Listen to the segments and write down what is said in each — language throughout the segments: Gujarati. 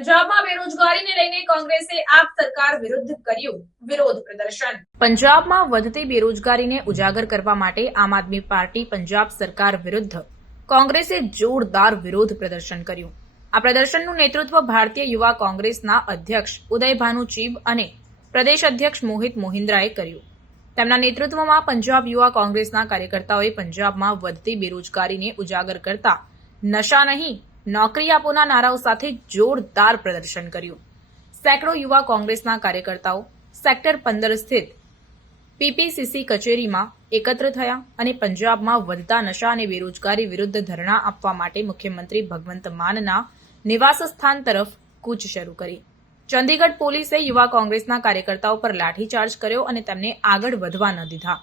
પંજાબમાં બેરોજગારીને લઈને કોંગ્રેસે આપ સરકાર વિરુદ્ધ કર્યું વિરોધ પ્રદર્શન. પંજાબમાં વધતી બેરોજગારીને ઉજાગર કરવા માટે આમ આદમી પાર્ટી પંજાબ સરકાર વિરુદ્ધ કોંગ્રેસે જોરદાર વિરોધ પ્રદર્શન કર્યું. આ પ્રદર્શનનું નેતૃત્વ ભારતીય યુવા કોંગ્રેસના અધ્યક્ષ ઉદય ભાનુ ચીબ અને પ્રદેશ અધ્યક્ષ મોહિત મોહિન્દ્રાએ કર્યું. તેમના નેતૃત્વમાં પંજાબ યુવા કોંગ્રેસના કાર્યકર્તાઓએ પંજાબમાં વધતી બેરોજગારીને ઉજાગર કરતા નશા નહીં નોકરી આપોના નારાઓ સાથે જોરદાર પ્રદર્શન કર્યું. સેંકડો યુવા કોંગ્રેસના કાર્યકર્તાઓ, સેક્ટર પંદર સ્થિત પીપીસીસી કચેરીમાં એકત્ર થયા અને પંજાબમાં વધતા નશા અને બેરોજગારી વિરુદ્ધ ધરણા આપવા માટે મુખ્યમંત્રી ભગવંત માનના નિવાસસ્થાન તરફ કૂચ શરૂ કરી. ચંદીગઢ પોલીસે યુવા કોંગ્રેસના કાર્યકર્તાઓ પર લાઠીચાર્જ કર્યો અને તેમને આગળ વધવા ન દીધા.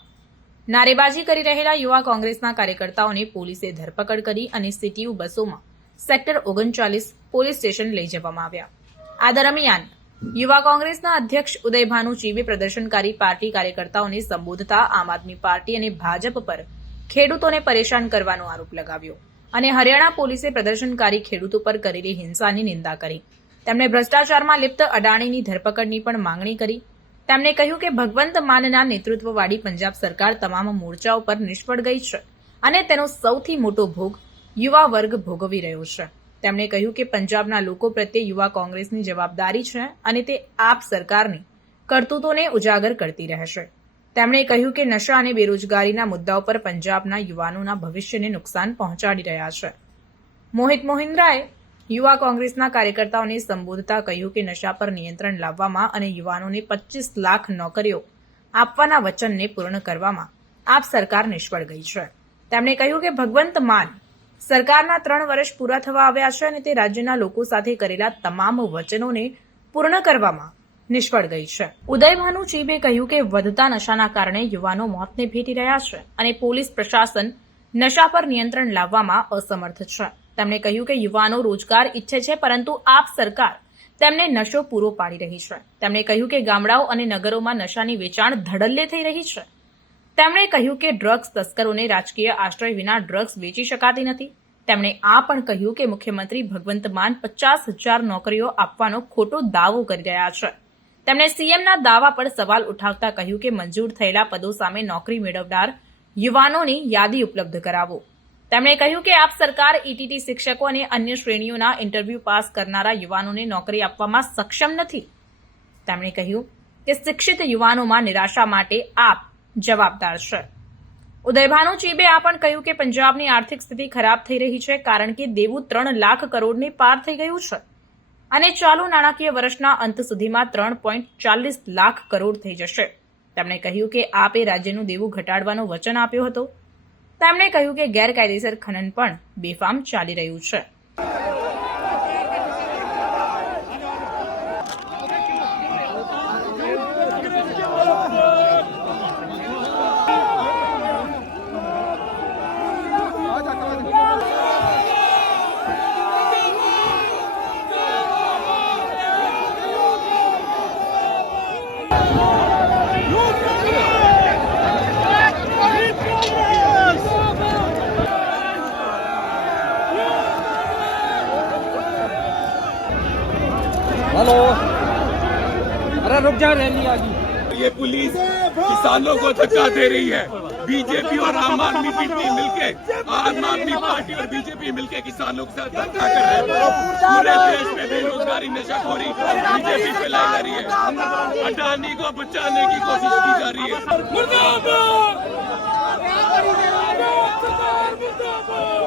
નારેબાજી કરી રહેલા યુવા કોંગ્રેસના કાર્યકર્તાઓને પોલીસે ધરપકડ કરી અને સીટીયુ બસોમાં સેક્ટર ઓગણચાલીસ પોલીસ સ્ટેશન લઈ જવામાં આવ્યા. આ દરમિયાન યુવા કોંગ્રેસના અધ્યક્ષ ઉદય ભાનુ પ્રદર્શનકારી પાર્ટી કાર્યકર્તાઓને સંબોધતા આમ આદમી પાર્ટી અને ભાજપ પર ખેડૂતોને પરેશાન કરવાનો આરોપ લગાવ્યો અને હરિયાણા પોલીસે પ્રદર્શનકારી ખેડૂતો પર કરેલી હિંસાની નિંદા કરી. તેમણે ભ્રષ્ટાચારમાં લિપ્ત અડાણીની ધરપકડની પણ માંગણી કરી. તેમણે કહ્યું કે ભગવંત માનના નેતૃત્વવાળી પંજાબ સરકાર તમામ મોરચાઓ પર નિષ્ફળ ગઈ છે અને તેનો સૌથી મોટો ભોગ યુવા વર્ગ ભોગવી રહ્યો છે. તેમણે કહ્યું કે પંજાબના લોકો પ્રત્યે યુવા કોંગ્રેસની જવાબદારી છે અને તે આપ સરકારની કરતૂતોને ઉજાગર કરતી રહેશે. તેમણે કહ્યું કે નશા અને બેરોજગારીના મુદ્દાઓ પર પંજાબના યુવાનોના ભવિષ્યને નુકસાન પહોંચાડી રહ્યા છે. મોહિત મોહિન્દ્રાએ યુવા કોંગ્રેસના કાર્યકર્તાઓને સંબોધતા કહ્યું કે નશા પર નિયંત્રણ લાવવામાં અને યુવાનોને પચીસ લાખ નોકરીઓ આપવાના વચનને પૂર્ણ કરવામાં આપ સરકાર નિષ્ફળ ગઈ છે. તેમણે કહ્યું કે ભગવંત માન સરકારના ત્રણ વર્ષ પૂરા થવા આવ્યા છે અને તે રાજ્યના લોકો સાથે કરેલા તમામ વચનોને પૂર્ણ કરવામાં નિષ્ફળ ગઈ છે. ઉદયભાનુ ચીબે કહ્યું કે વધતા નશાના કારણે યુવાનો મોતને ભેટી રહ્યા છે અને પોલીસ પ્રશાસન નશા પર નિયંત્રણ લાવવામાં અસમર્થ છે. તેમણે કહ્યું કે યુવાનો રોજગાર ઈચ્છે છે, પરંતુ આપ સરકાર તેમને નશો પૂરો પાડી રહી છે. તેમણે કહ્યું કે ગામડાઓ અને નગરોમાં નશાની વેચાણ ધડલ્લે થઈ રહી છે. તેમણે કહ્યું કે ડ્રગ્સ તસ્કરોને રાજકીય આશ્રય વિના ડ્રગ્સ વેચી શકાતી નથી. તેમણે આ પણ કહ્યું કે મુખ્યમંત્રી ભગવંત માન પચાસ હજાર નોકરીઓ આપવાનો ખોટો દાવો કરી રહ્યા છે. તેમણે સીએમના દાવા પર સવાલ ઉઠાવતા કહ્યું કે મંજૂર થયેલા પદો સામે નોકરી મેળવનાર યુવાનોની યાદી ઉપલબ્ધ કરાવો. તેમણે કહ્યું કે આપ સરકાર ઈટીટી શિક્ષકો અને અન્ય શ્રેણીઓના ઇન્ટરવ્યૂ પાસ કરનારા યુવાનોને નોકરી આપવામાં સક્ષમ નથી. તેમણે કહ્યું કે શિક્ષિત યુવાનોમાં નિરાશા માટે આપ જવાબદાર છે. ઉદયભાનુ ચીબે આ પણ કહ્યું કે પંજાબની આર્થિક સ્થિતિ ખરાબ થઈ રહી છે કારણ કે દેવું ત્રણ લાખ કરોડની પાર થઈ ગયું છે. અને ચાલુ નાણાકીય વર્ષના અંત સુધીમાં ત્રણ પોઈન્ટ ચાલીસ લાખ કરોડ થઈ જશે. તેમણે કહ્યું કે આપે રાજ્યનું દેવું ઘટાડવાનો વચન આપ્યો હતો. તેમણે કહ્યું કે ગેરકાયદેસર ખનન પણ બેફામ ચાલી રહ્યું છે. हेलो अरे रुक जा रैली आ गई। ये पुलिस किसानों को धक्का दे रही है। बीजेपी और आम आदमी पार्टी मिलके आम आदमी पार्टी और बीजेपी मिलके किसानों के साथ धक्का कर रहे हैं। पूरे देश में बेरोजगारी नशाखोरी बीजेपी फैलाई जा रही है। अडानी को बचाने की कोशिश की जा रही है।